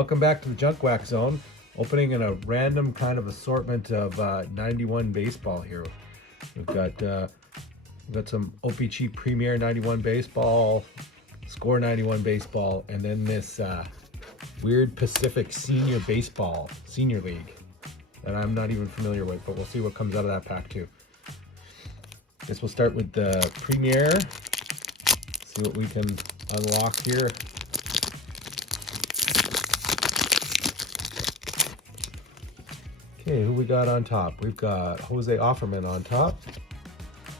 Welcome back to the Junk Wax Zone. Opening in a random kind of assortment of 91 baseball here. We've got some OPC Premier 91 baseball, Score 91 baseball, and then this weird Pacific Senior Baseball, Senior League, that I'm not even familiar with, but we'll see what comes out of that pack too. This will start with the Premier. See what we can unlock here. Okay, who we got on top? We've got Jose Offerman on top.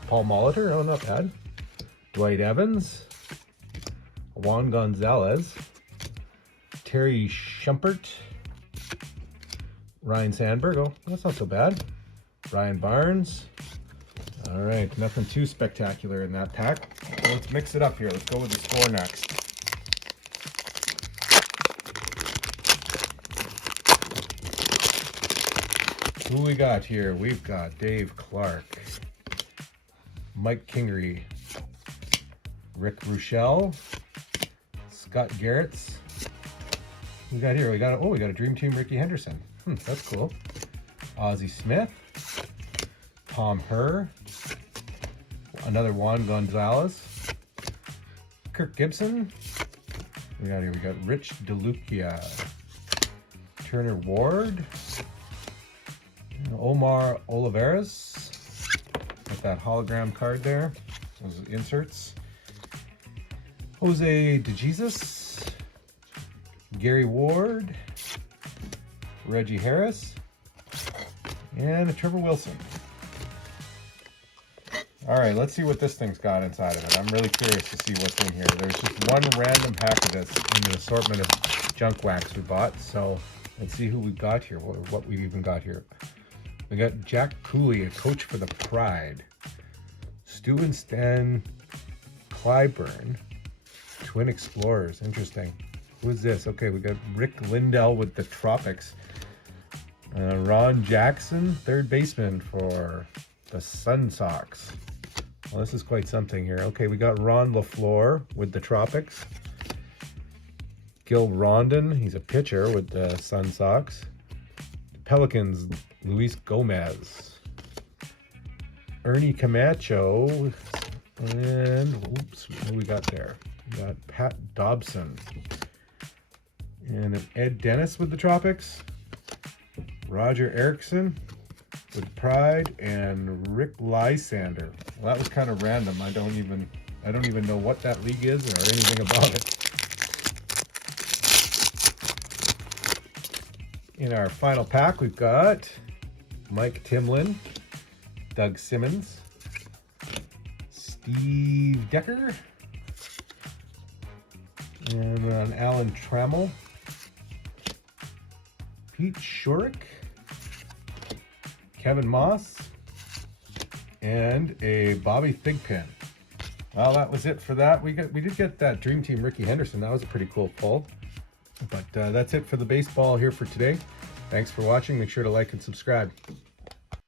Paul Molitor, oh, not bad. Dwight Evans. Juan Gonzalez. Terry Shumpert. Ryan Sandberg, oh, that's not so bad. Ryan Barnes. All right, nothing too spectacular in that pack. So let's mix it up here. Let's go with the Score next. Who we got here? We've got Dave Clark, Mike Kingery, Rick Ruchel, Scott Garretts. We got here. We got a Dream Team Ricky Henderson. That's cool. Ozzie Smith, Tom Herr, another Juan Gonzalez, Kirk Gibson. We got Rich DeLucia, Turner Ward, Omar Olivares, with that hologram card there, those inserts. Jose DeJesus, Gary Ward, Reggie Harris, and a Trevor Wilson. All right, let's see what this thing's got inside of it. I'm really curious to see what's in here. There's just one random pack of this in the assortment of junk wax we bought. So let's see who we've got here, what we've even got here. We got Jack Cooley, a coach for the Pride. Stu and Stan Clyburn, Twin Explorers. Interesting. Who is this? Okay, we got Rick Lindell with the Tropics. Ron Jackson, third baseman for the Sun Sox. Well, this is quite something here. Okay, we got Ron LaFleur with the Tropics. Gil Rondon, he's a pitcher with the Sun Sox. Pelicans, Luis Gomez. Ernie Camacho. And, oops, what do we got there? We got Pat Dobson. And an Ed Dennis with the Tropics. Roger Erickson with Pride, and Rick Lysander. Well, that was kind of random. I don't even know what that league is or anything about it. In our final pack, we've got Mike Timlin, Doug Simmons, Steve Decker, and an Alan Trammell, Pete Shurik, Kevin Moss, and a Bobby Thigpen. Well, that was it for that. We did get that Dream Team Ricky Henderson. That was a pretty cool pull. But that's it for the baseball here for today. Thanks for watching. Make sure to like and subscribe.